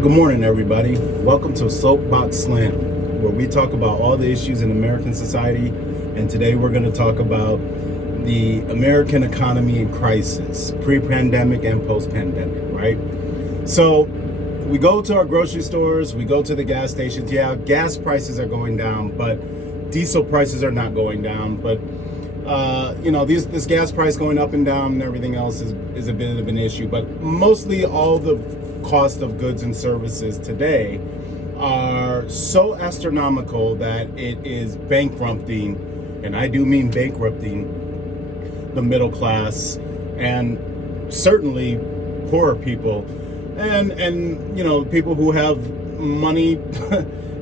Good morning, everybody. Welcome to SoapBox Slam, where we talk about all the issues in American society. And today we're going to talk about the American economy in crisis, pre-pandemic and post-pandemic, right? So we go to our grocery stores, we go to the gas stations. Yeah, gas prices are going down, but diesel prices are not going down. But this gas price going up and down and everything else is a bit of an issue. But mostly all the cost of goods and services today are so astronomical that it is bankrupting, and I do mean bankrupting, the middle class and certainly poorer people and people who have money.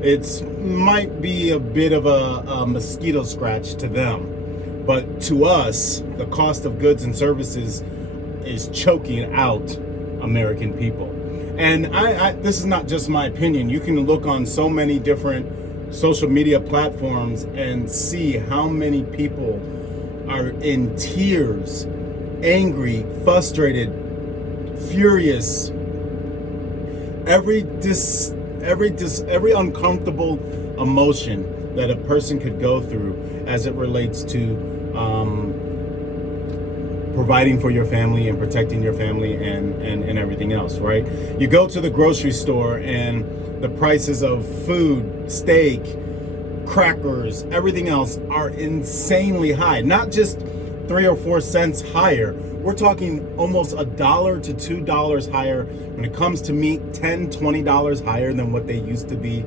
It might be a bit of a mosquito scratch to them. But to us, the cost of goods and services is choking out American people. And this is not just my opinion. You can look on so many different social media platforms and see how many people are in tears, angry, frustrated, furious. Every uncomfortable emotion that a person could go through as it relates to providing for your family and protecting your family and everything else, right? You go to the grocery store and the prices of food, steak, crackers, everything else are insanely high. Not just 3 or 4 cents higher. We're talking almost $1 to $2 higher. When it comes to meat, $10, $20 higher than what they used to be.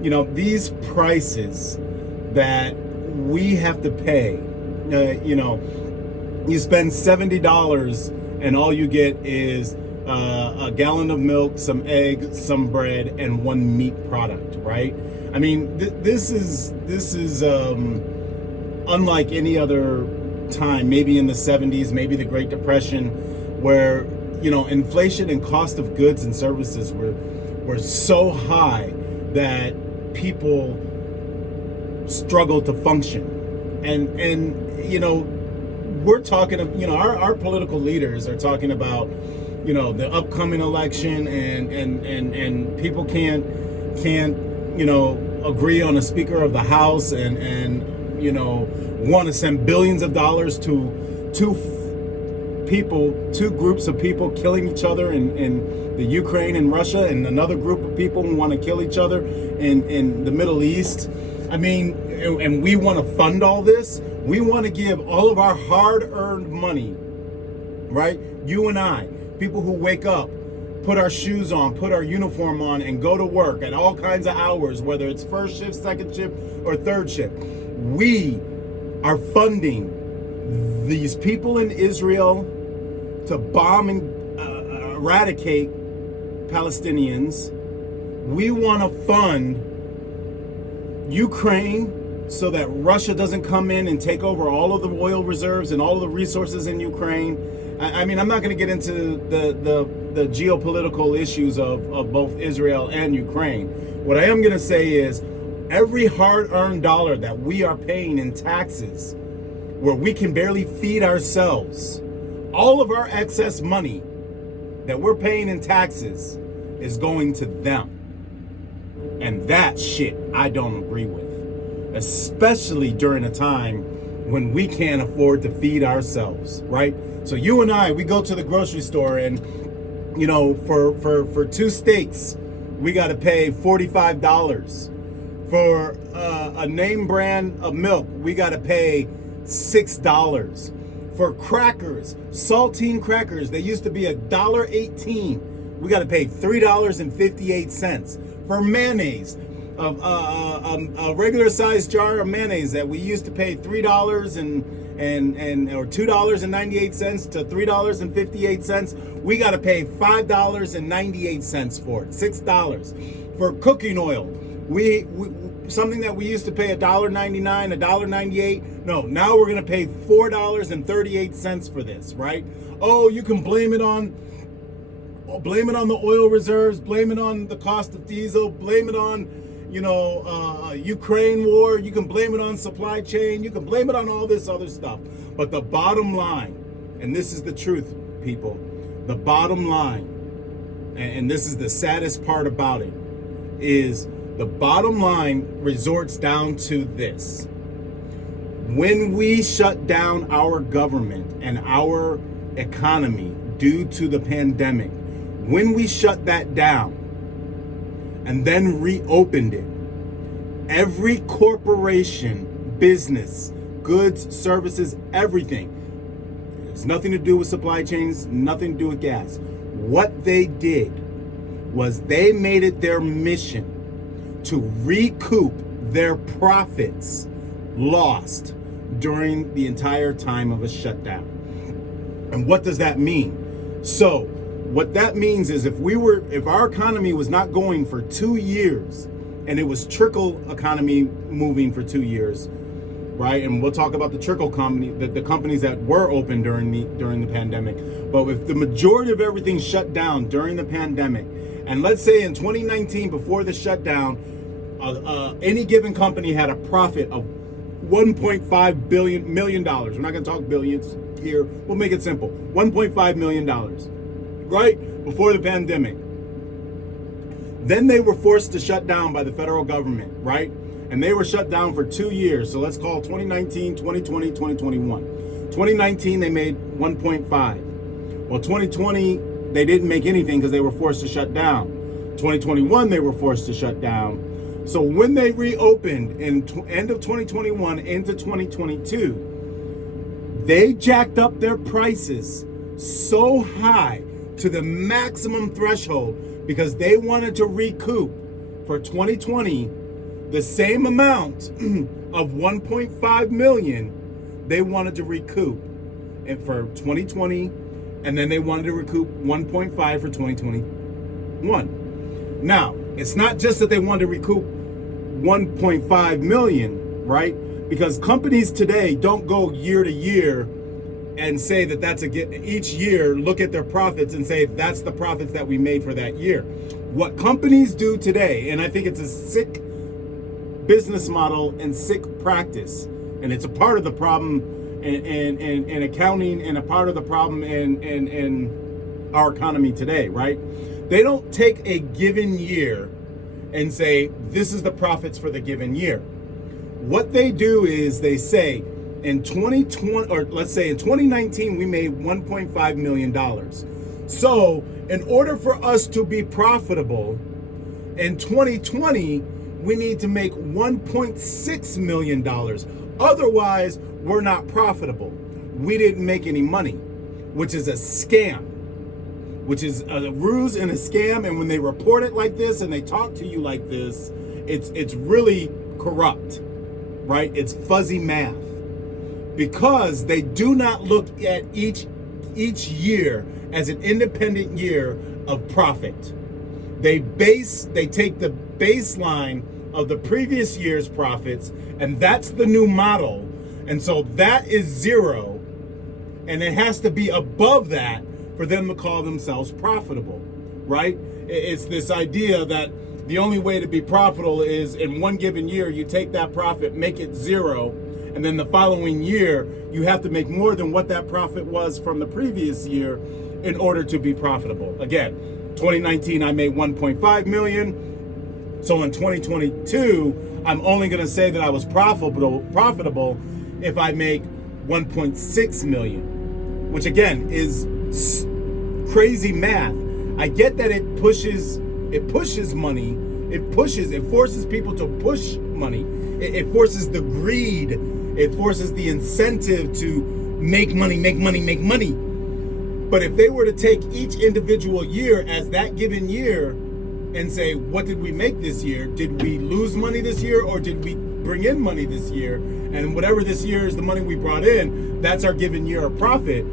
These prices that we have to pay, you spend $70 and all you get is a gallon of milk, some eggs, some bread, and one meat product, right? I mean, this is unlike any other time, maybe in the 70s, maybe the Great Depression, where, inflation and cost of goods and services were so high that people struggled to function. And we're talking, our political leaders are talking about, the upcoming election and people can't agree on a Speaker of the House and want to send billions of dollars to two groups of people killing each other in the Ukraine and Russia, and another group of people who want to kill each other in the Middle East. I mean, and we want to fund all this. We want to give all of our hard-earned money, right? You and I, people who wake up, put our shoes on, put our uniform on, and go to work at all kinds of hours, whether it's first shift, second shift, or third shift. We are funding these people in Israel to bomb and eradicate Palestinians. We want to fund Ukraine so that Russia doesn't come in and take over all of the oil reserves and all of the resources in Ukraine. I mean, I'm not going to get into the geopolitical issues of both Israel and Ukraine. What I am going to say is every hard-earned dollar that we are paying in taxes, where we can barely feed ourselves, all of our excess money that we're paying in taxes is going to them. And that shit I don't agree with, especially during a time when we can't afford to feed ourselves, right? So you and I, we go to the grocery store and, for 2 steaks, we got to pay $45. For a name brand of milk, we got to pay $6. For crackers, saltine crackers, they used to be $1.18. We got to pay $3.58. For mayonnaise, a regular sized jar of mayonnaise that we used to pay $3 or $2.98 to $3.58, we got to pay $5.98 for it. $6. For cooking oil, we something that we used to pay $1.99, $1.98. No, now we're gonna pay $4.38 for this, right? Oh, you can blame it on the oil reserves, blame it on the cost of diesel, blame it on Ukraine war, you can blame it on supply chain, you can blame it on all this other stuff. But the bottom line, and this is the truth, people, the bottom line and this is the saddest part about it, is the bottom line resorts down to this. When we shut down our government and our economy due to the pandemic, when we shut that down and then reopened it, every corporation, business, goods, services, everything, it's nothing to do with supply chains, nothing to do with gas. What they did was they made it their mission to recoup their profits lost during the entire time of a shutdown. And what does that mean? So what that means is if our economy was not going for 2 years, and it was trickle economy moving for 2 years, right? And we'll talk about the trickle company, the companies that were open during the pandemic. But if the majority of everything shut down during the pandemic, and let's say in 2019 before the shutdown, any given company had a profit of $1.5 million. We're not going to talk billions here. We'll make it simple. $1.5 million, right? Before the pandemic. Then they were forced to shut down by the federal government, right? And they were shut down for 2 years. So let's call 2019, 2020, 2021. 2019, they made 1.5. Well, 2020, they didn't make anything because they were forced to shut down. 2021, they were forced to shut down. So when they reopened in end of 2021 into 2022, they jacked up their prices so high to the maximum threshold because they wanted to recoup for 2020 the same amount of 1.5 million they wanted to recoup for 2020, and then they wanted to recoup 1.5 for 2021. Now, it's not just that they wanted to recoup 1.5 million, right? Because companies today don't go year to year and say that that's each year look at their profits and say that's the profits that we made for that year. What companies do today, and I think it's a sick business model and sick practice, and it's a part of the problem in accounting and a part of the problem in our economy today, right? They don't take a given year and say, this is the profits for the given year. What they do is they say, in 2020, or let's say in 2019, we made $1.5 million. So in order for us to be profitable in 2020, we need to make $1.6 million. Otherwise, we're not profitable. We didn't make any money, which is a scam. Which is a ruse and a scam, and when they report it like this and they talk to you like this, it's really corrupt, right? It's fuzzy math, because they do not look at each year as an independent year of profit. They take the baseline of the previous year's profits, and that's the new model, and so that is zero, and it has to be above that for them to call themselves profitable, right? It's this idea that the only way to be profitable is in one given year, you take that profit, make it zero, and then the following year, you have to make more than what that profit was from the previous year in order to be profitable. Again, 2019, I made 1.5 million. So in 2022, I'm only gonna say that I was profitable if I make 1.6 million, which again is crazy math. I get that it pushes money, it forces people to push money, it forces the greed, it forces the incentive to make money. But if they were to take each individual year as that given year and say, what did we make this year? Did we lose money this year, or did we bring in money this year? And whatever this year is the money we brought in, that's our given year of profit.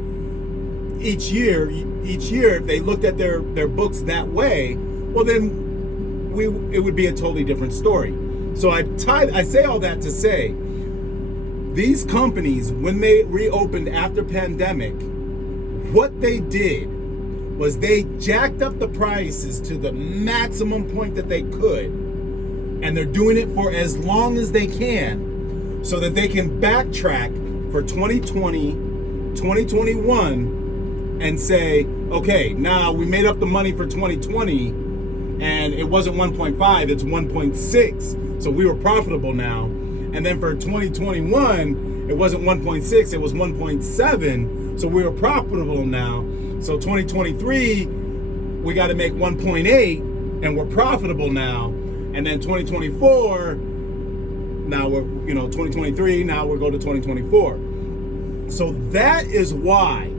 Each year, if they looked at their books that way, well then it would be a totally different story. So I say all that to say, these companies, when they reopened after pandemic, what they did was they jacked up the prices to the maximum point that they could, and they're doing it for as long as they can so that they can backtrack for 2020, 2021, and say, okay, now we made up the money for 2020 and it wasn't 1.5, it's 1.6. So we were profitable now. And then for 2021, it wasn't 1.6, it was 1.7. So we were profitable now. So 2023, we got to make 1.8 and we're profitable now. And then 2024, now we're, 2023, now we'll go to 2024. So that is why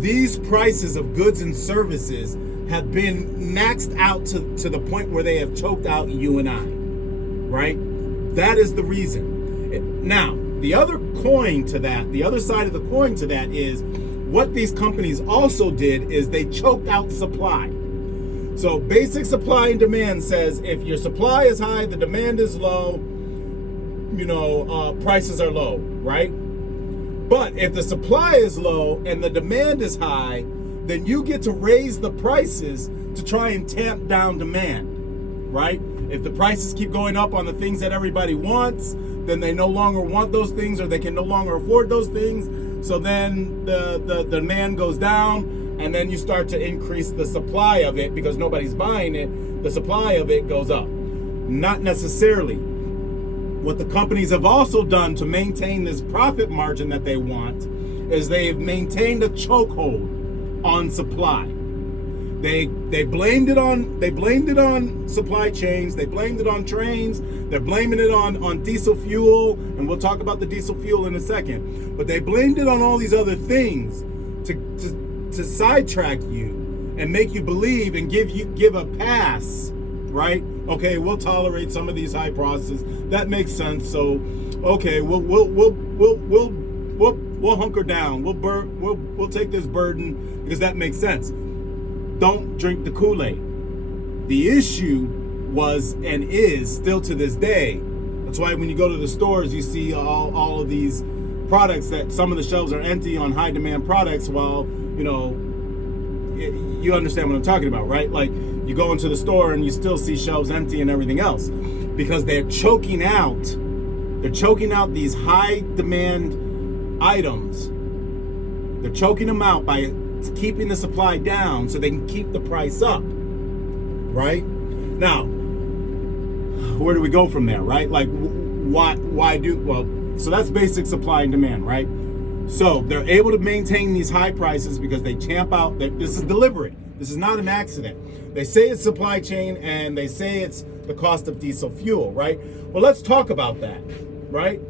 these prices of goods and services have been maxed out to the point where they have choked out you and I, right? That is the reason. Now, the other coin to that, the other side of the coin to that is what these companies also did is they choked out supply. So basic supply and demand says if your supply is high, the demand is low, prices are low, right? But if the supply is low and the demand is high, then you get to raise the prices to try and tamp down demand, right? If the prices keep going up on the things that everybody wants, then they no longer want those things or they can no longer afford those things. So then the demand goes down and then you start to increase the supply of it because nobody's buying it. The supply of it goes up. Not necessarily. What the companies have also done to maintain this profit margin that they want is they've maintained a chokehold on supply. They blamed it on supply chains, they blamed it on trains, they're blaming it on diesel fuel, and we'll talk about the diesel fuel in a second. But they blamed it on all these other things to sidetrack you and make you believe and give a pass, right? Okay, we'll tolerate some of these high prices. That makes sense. So, okay, we'll hunker down. We'll take this burden because that makes sense. Don't drink the Kool-Aid. The issue was and is still to this day. That's why when you go to the stores, you see all of these products that some of the shelves are empty on high demand products while, you understand what I'm talking about, right? Like you go into the store and you still see shelves empty and everything else because they're choking out these high demand items. They're choking them out by keeping the supply down so they can keep the price up, right? Now, where do we go from there, right? Like, so that's basic supply and demand, right? So they're able to maintain these high prices because they champ out, this is deliberate. This is not an accident. They say it's supply chain and they say it's the cost of diesel fuel, right? Well, let's talk about that, right?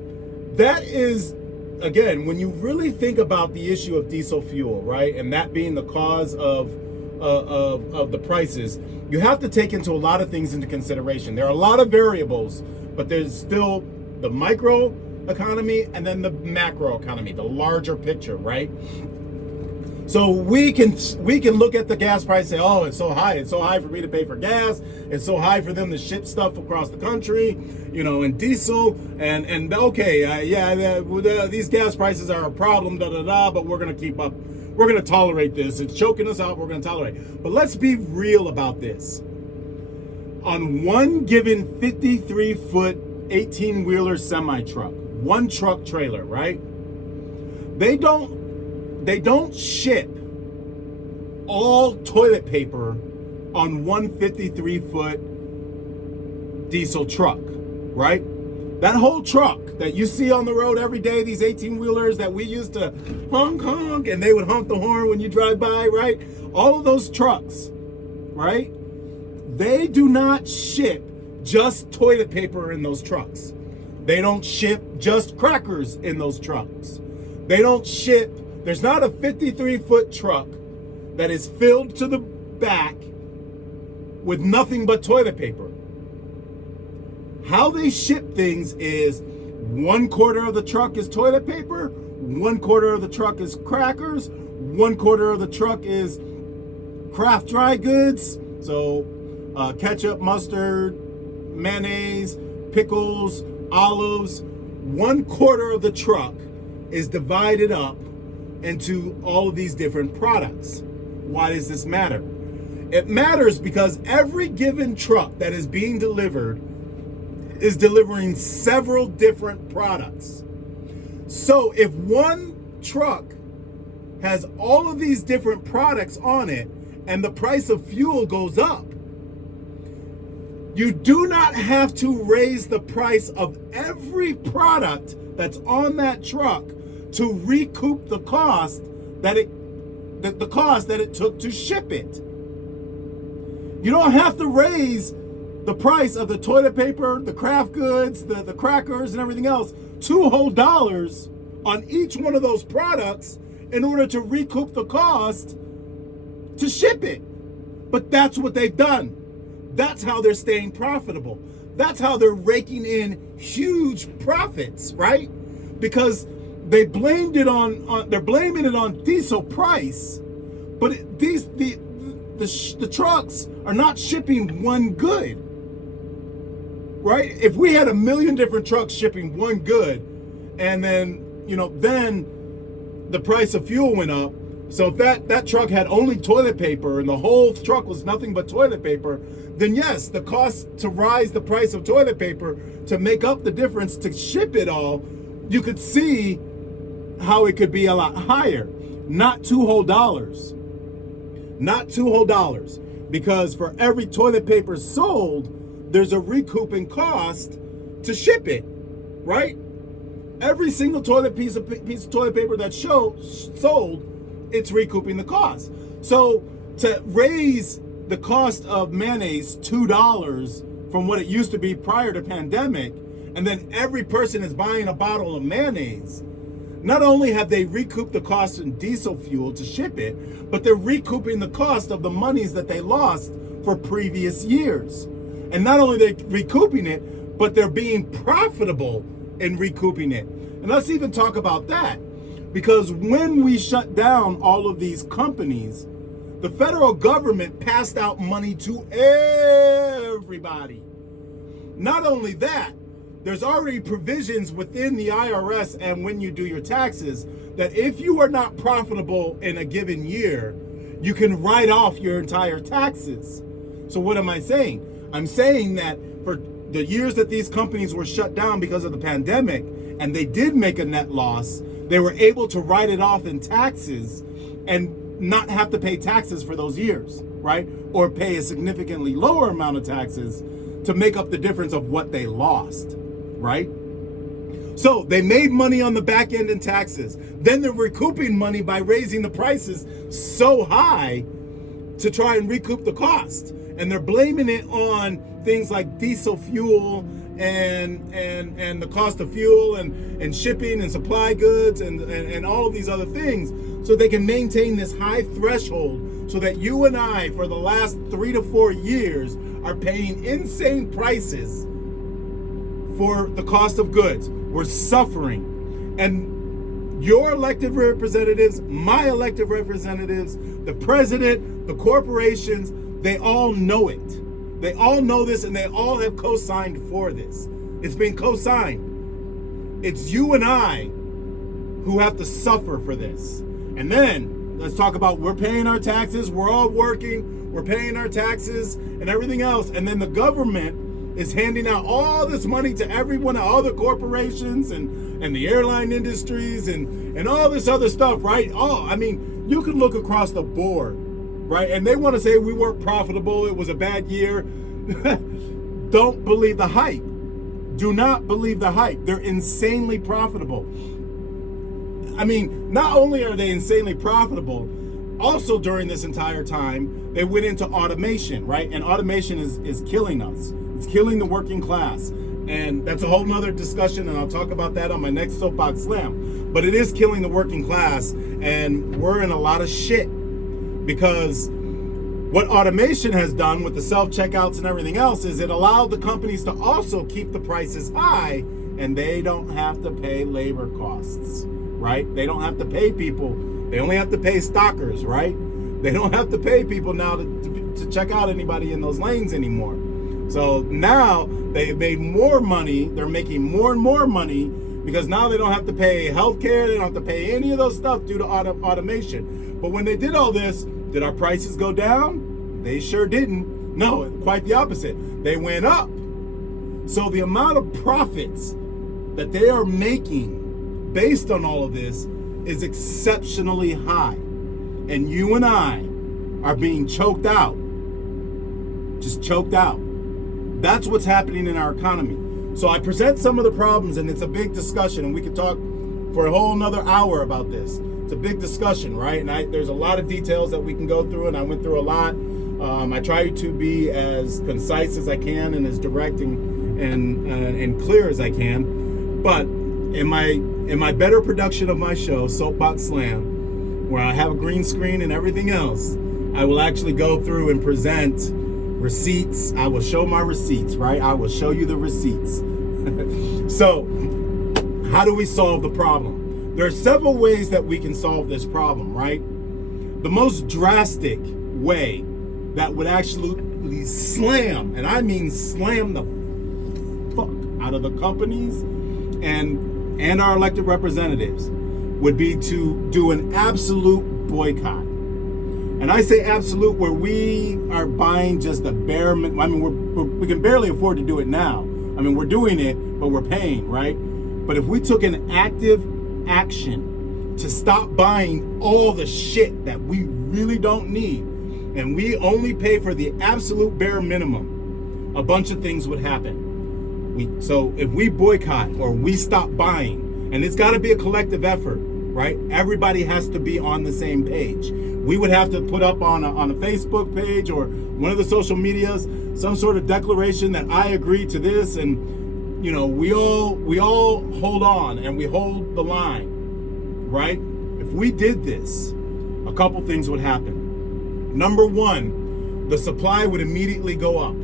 That is, again, when you really think about the issue of diesel fuel, right, and that being the cause of the prices, you have to take into a lot of things into consideration. There are a lot of variables, but there's still the micro economy and then the macro economy, the larger picture, right? So we can look at the gas price and say, oh, it's so high for me to pay for gas, it's so high for them to ship stuff across the country, and diesel, and okay, these gas prices are a problem, but we're gonna keep up, we're gonna tolerate this, it's choking us out, we're gonna tolerate. But let's be real about this. On one given 53-foot 18-wheeler semi-truck, one truck trailer, right? They don't ship all toilet paper on one 53-foot diesel truck, right? That whole truck that you see on the road every day, these 18-wheelers that we used to honk, and they would honk the horn when you drive by, right? All of those trucks, right? They do not ship just toilet paper in those trucks. They don't ship just crackers in those trucks. They don't ship, there's not a 53-foot truck that is filled to the back with nothing but toilet paper. How they ship things is 1/4 of the truck is toilet paper, 1/4 of the truck is crackers, 1/4 of the truck is craft dry goods. So ketchup, mustard, mayonnaise, pickles, olives. 1/4 of the truck is divided up into all of these different products. Why does this matter? It matters because every given truck that is being delivered is delivering several different products. So if one truck has all of these different products on it and the price of fuel goes up, you do not have to raise the price of every product that's on that truck to recoup the cost that it took to ship it. You don't have to raise the price of the toilet paper, the craft goods, the crackers, and everything else $2 whole on each one of those products in order to recoup the cost to ship it. But that's what they've done. That's how they're staying profitable. That's how they're raking in huge profits, right? Because they blamed it they're blaming it on diesel price, but the trucks are not shipping one good, right? If we had 1 million different trucks shipping one good, and then the price of fuel went up. So if that truck had only toilet paper and the whole truck was nothing but toilet paper, then yes, the cost to rise the price of toilet paper to make up the difference to ship it all, you could see how it could be a lot higher. Not $2 whole. Not $2 whole. Because for every toilet paper sold, there's a recouping cost to ship it, right? Every single piece of toilet paper that's sold, it's recouping the cost. So to raise the cost of mayonnaise $2 from what it used to be prior to pandemic, and then every person is buying a bottle of mayonnaise, not only have they recouped the cost in diesel fuel to ship it, but they're recouping the cost of the monies that they lost for previous years. And not only are they recouping it, but they're being profitable in recouping it. And let's even talk about that. Because when we shut down all of these companies, the federal government passed out money to everybody. Not only that, there's already provisions within the IRS and when you do your taxes that if you are not profitable in a given year, you can write off your entire taxes. So what am I saying? I'm saying that for the years that these companies were shut down because of the pandemic and they did make a net loss, they were able to write it off in taxes and not have to pay taxes for those years, right? Or pay a significantly lower amount of taxes to make up the difference of what they lost, right? So they made money on the back end in taxes. Then they're recouping money by raising the prices so high to try and recoup the cost. And they're blaming it on things like diesel fuel and the cost of fuel and shipping and supply goods and all of these other things, so they can maintain this high threshold so that you and I for the last 3 to 4 years are paying insane prices for the cost of goods. We're suffering. And your elected representatives, my elected representatives, the president, the corporations, they all know it. They all know this and they all have co-signed for this. It's been co-signed. It's you and I who have to suffer for this. And then let's talk about we're paying our taxes. We're all working. We're paying our taxes and everything else. And then the government is handing out all this money to everyone, all the corporations and the airline industries and all this other stuff, right? Oh, I mean, you can look across the board, right? And they want to say we weren't profitable. It was a bad year. Don't believe the hype. Do not believe the hype. They're insanely profitable. I mean, not only are they insanely profitable, also during this entire time, they went into automation, right? And automation is killing us. It's killing the working class. And that's a whole nother discussion, and I'll talk about that on my next SoapBox Slam. But it is killing the working class, and we're in a lot of shit. Because what automation has done with the self-checkouts and everything else is it allowed the companies to also keep the prices high, and they don't have to pay labor costs, right? They don't have to pay people. They only have to pay stockers, right? They don't have to pay people now to check out anybody in those lanes anymore. So now they've made more money. They're making more and more money because now they don't have to pay healthcare. They don't have to pay any of those stuff due to automation. But when they did all this, did our prices go down? They sure didn't. No, quite the opposite. They went up. So the amount of profits that they are making based on all of this is exceptionally high. And you and I are being choked out. Just choked out. That's what's happening in our economy. So I present some of the problems, and it's a big discussion, and we could talk for a whole another hour about this. It's a big discussion, right? And there's a lot of details that we can go through, and I went through a lot. I try to be as concise as I can and as direct and clear as I can. But in my better production of my show, SoapBox Slam, where I have a green screen and everything else, I will actually go through and present receipts. I will show my receipts, right? I will show you the receipts. So, how do we solve the problem? There are several ways that we can solve this problem, right? The most drastic way that would actually slam, and I mean slam the fuck out of the companies and our elected representatives, would be to do an absolute boycott. And I say absolute where we are buying just the bare minimum. I mean, we can barely afford to do it now. I mean, we're doing it, but we're paying, right? But if we took an active action to stop buying all the shit that we really don't need, and we only pay for the absolute bare minimum, a bunch of things would happen. So if we boycott or we stop buying, and it's got to be a collective effort, right? Everybody has to be on the same page. We would have to put up on a Facebook page or one of the social medias some sort of declaration that I agree to this, and you know, we all hold on and we hold the line, right? If we did this, a couple things would happen. Number one, the supply would immediately go up.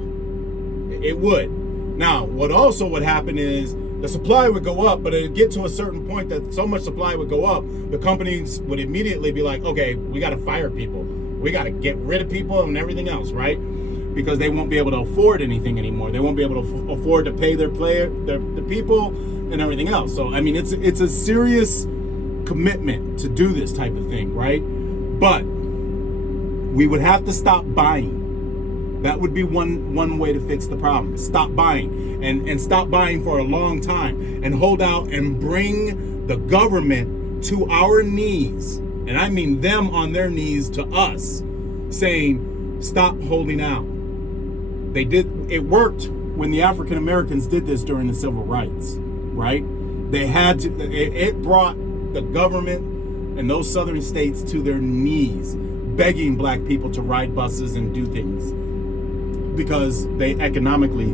It would. Now, what also would happen is the supply would go up, but it'd get to a certain point that so much supply would go up, the companies would immediately be like, okay, we got to fire people. We got to get rid of people and everything else, right? Because they won't be able to afford anything anymore. They won't be able to afford to pay their people and everything else. So, I mean, it's a serious commitment to do this type of thing, right? But we would have to stop buying. That would be one way to fix the problem. Stop buying and stop buying for a long time and hold out and bring the government to our knees. And I mean them on their knees to us, saying, stop holding out. It worked when the African Americans did this during the civil rights, right? They had to, it brought the government and those southern states to their knees, begging black people to ride buses and do things, because they economically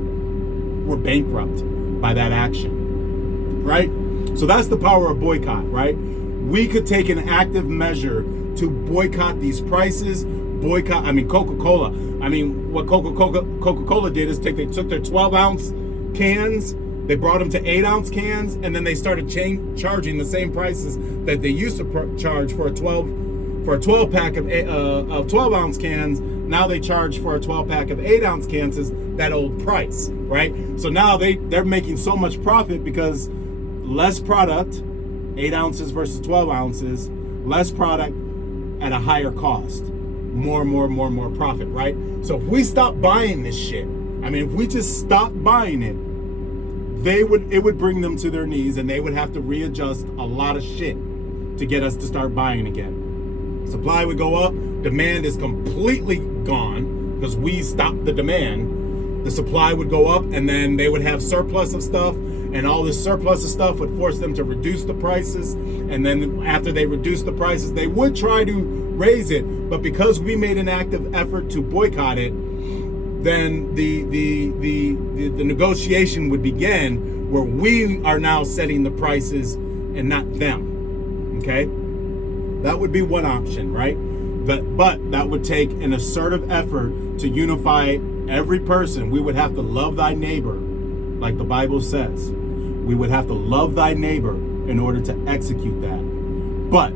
were bankrupt by that action, right? So that's the power of boycott, right? We could take an active measure to boycott these prices, Coca-Cola. I mean, what Coca-Cola did is they took their 12-ounce cans, they brought them to 8-ounce cans, and then they started charging the same prices that they used to charge for a 12 pack of 12-ounce cans. Now they charge for a 12-pack of 8-ounce cans is that old price, right? So now they're making so much profit because less product, 8 ounces versus 12 ounces, less product at a higher cost. More profit, right? So if we stop buying this shit, I mean, if we just stop buying it, it would bring them to their knees, and they would have to readjust a lot of shit to get us to start buying again. Supply would go up, demand is completely gone because we stopped the demand. The supply would go up, and then they would have surplus of stuff, and all this surplus of stuff would force them to reduce the prices. And then after they reduce the prices, they would try to raise it, but because we made an active effort to boycott it, then the negotiation would begin where we are now setting the prices and not them. Okay, that would be one option, right? But that would take an assertive effort to unify every person. We would have to love thy neighbor, like the Bible says. We would have to love thy neighbor in order to execute that. But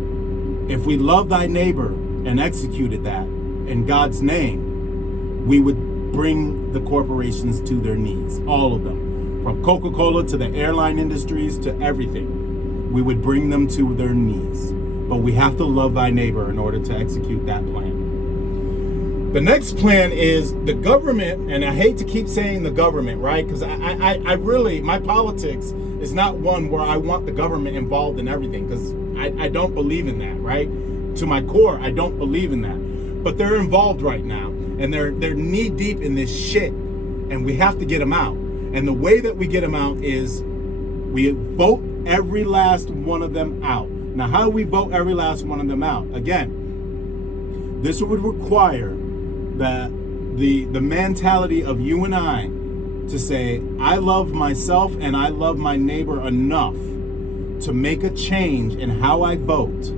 if we love thy neighbor and executed that in God's name, we would bring the corporations to their knees, all of them, from Coca-Cola to the airline industries to everything. We would bring them to their knees. But we have to love thy neighbor in order to execute that plan. The next plan is the government, and I hate to keep saying the government, right? Because I really, my politics is not one where I want the government involved in everything, because I don't believe in that, right? To my core, I don't believe in that. But they're involved right now, and they're knee deep in this shit, and we have to get them out. And the way that we get them out is we vote every last one of them out. Now, how do we vote every last one of them out? Again, this would require that the mentality of you and I to say, I love myself and I love my neighbor enough to make a change in how I vote.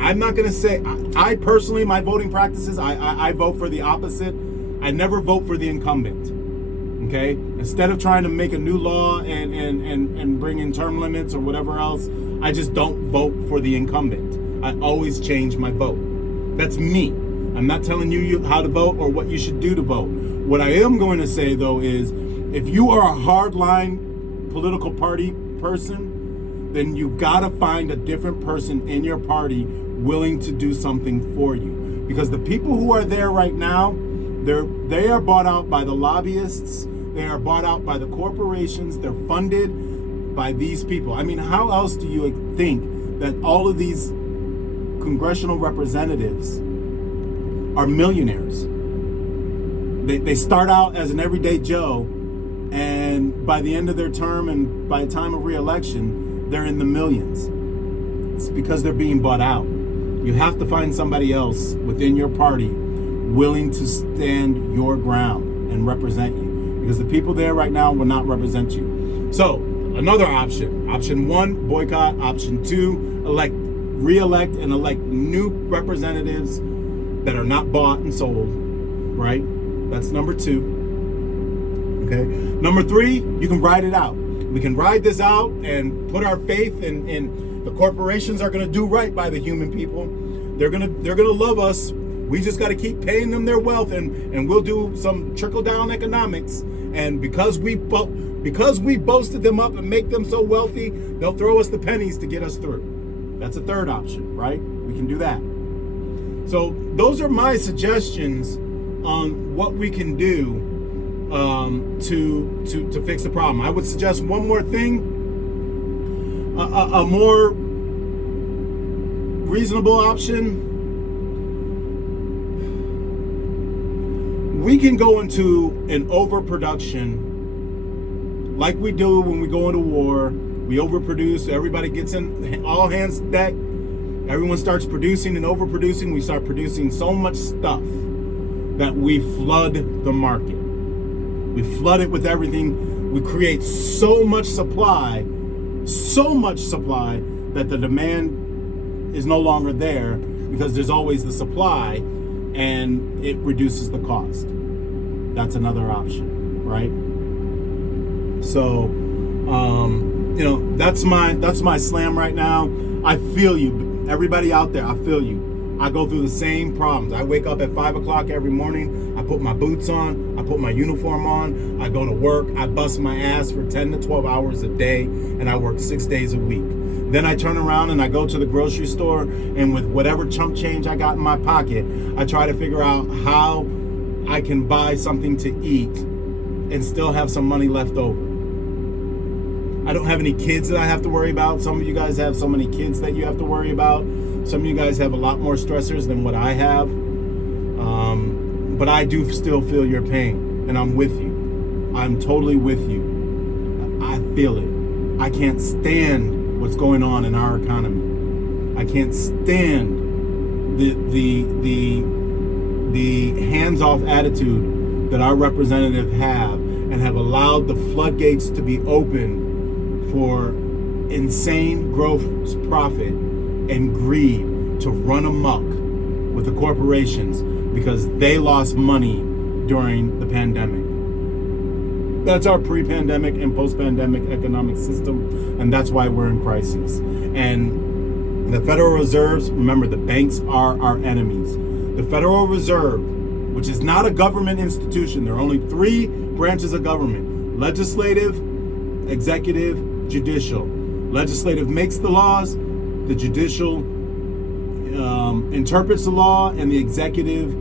I'm not going to say, I personally, my voting practices, I vote for the opposite. I never vote for the incumbent. Okay? Instead of trying to make a new law and bring in term limits or whatever else, I just don't vote for the incumbent. I always change my vote. That's me. I'm not telling you how to vote or what you should do to vote. What I am going to say, though, is if you are a hardline political party person, then you've got to find a different person in your party willing to do something for you. Because the people who are there right now, they are bought out by the lobbyists. They are bought out by the corporations. They're funded by these people. I mean, how else do you think that all of these congressional representatives are millionaires? They start out as an everyday Joe, and by the end of their term and by the time of re-election, they're in the millions. It's because they're being bought out. You have to find somebody else within your party willing to stand your ground and represent you, because the people there right now will not represent you. So another option. Option 1, boycott. Option 2, re-elect and elect new representatives that are not bought and sold, right? That's number 2. Okay. Number 3, you can ride it out. We can ride this out and put our faith in the corporations are going to do right by the human people. They're going to love us. We just got to keep paying them their wealth, and we'll do some trickle down economics. And because we boasted them up and make them so wealthy, they'll throw us the pennies to get us through. That's a third option, right? We can do that. So those are my suggestions on what we can do to fix the problem. I would suggest one more thing, a more reasonable option. We can go into an overproduction like we do when we go into war. We overproduce, everybody gets in, all hands deck. Everyone starts producing and overproducing. We start producing so much stuff that we flood the market. We flood it with everything. We create so much supply that the demand is no longer there because there's always the supply, and it reduces the cost. That's another option, right? So, that's my slam right now. I feel you. Everybody out there, I feel you. I go through the same problems. I wake up at 5 o'clock every morning. I put my boots on. I put my uniform on. I go to work. I bust my ass for 10 to 12 hours a day, and I work 6 days a week. Then I turn around and I go to the grocery store, and with whatever chump change I got in my pocket, I try to figure out how I can buy something to eat and still have some money left over. I don't have any kids that I have to worry about. Some of you guys have so many kids that you have to worry about. Some of you guys have a lot more stressors than what I have. But I do still feel your pain, and I'm with you. I'm totally with you. I feel it. I can't stand what's going on in our economy. I can't stand the hands-off attitude that our representatives have, and have allowed the floodgates to be open for insane gross profit and greed to run amok with the corporations because they lost money during the pandemic. That's our pre-pandemic and post-pandemic economic system, and that's why we're in crisis. And the Federal Reserves, remember, the banks are our enemies. The Federal Reserve, which is not a government institution, there are only 3 branches of government: legislative, executive, judicial. Legislative makes the laws, the judicial interprets the law, and the executive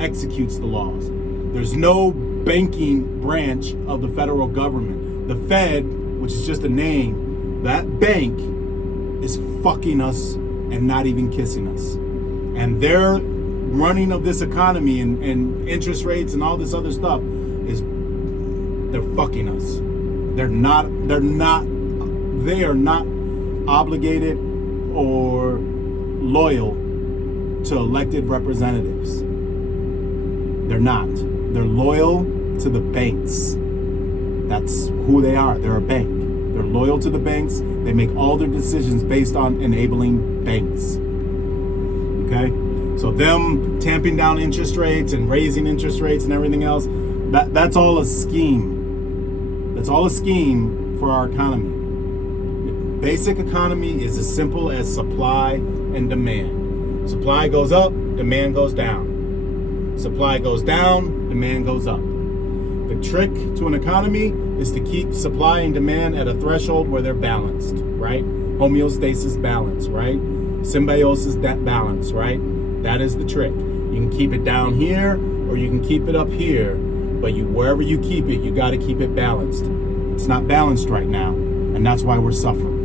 executes the laws. There's no banking branch of the federal government. The Fed, which is just a name, that bank is fucking us and not even kissing us. And their running of this economy and interest rates and all this other stuff is, they're fucking us. They are not obligated or loyal to elected representatives. They're not. They're loyal to the banks. That's who they are. They're a bank. They're loyal to the banks. They make all their decisions based on enabling banks. Okay? So them tamping down interest rates and raising interest rates and everything else, that's all a scheme. That's all a scheme for our economy. The basic economy is as simple as supply and demand. Supply goes up, demand goes down. Supply goes down, demand goes up. The trick to an economy is to keep supply and demand at a threshold where they're balanced, right? Homeostasis balance, right? Symbiosis balance, right? That is the trick. You can keep it down here or you can keep it up here, but wherever you keep it, you got to keep it balanced. It's not balanced right now, and that's why we're suffering.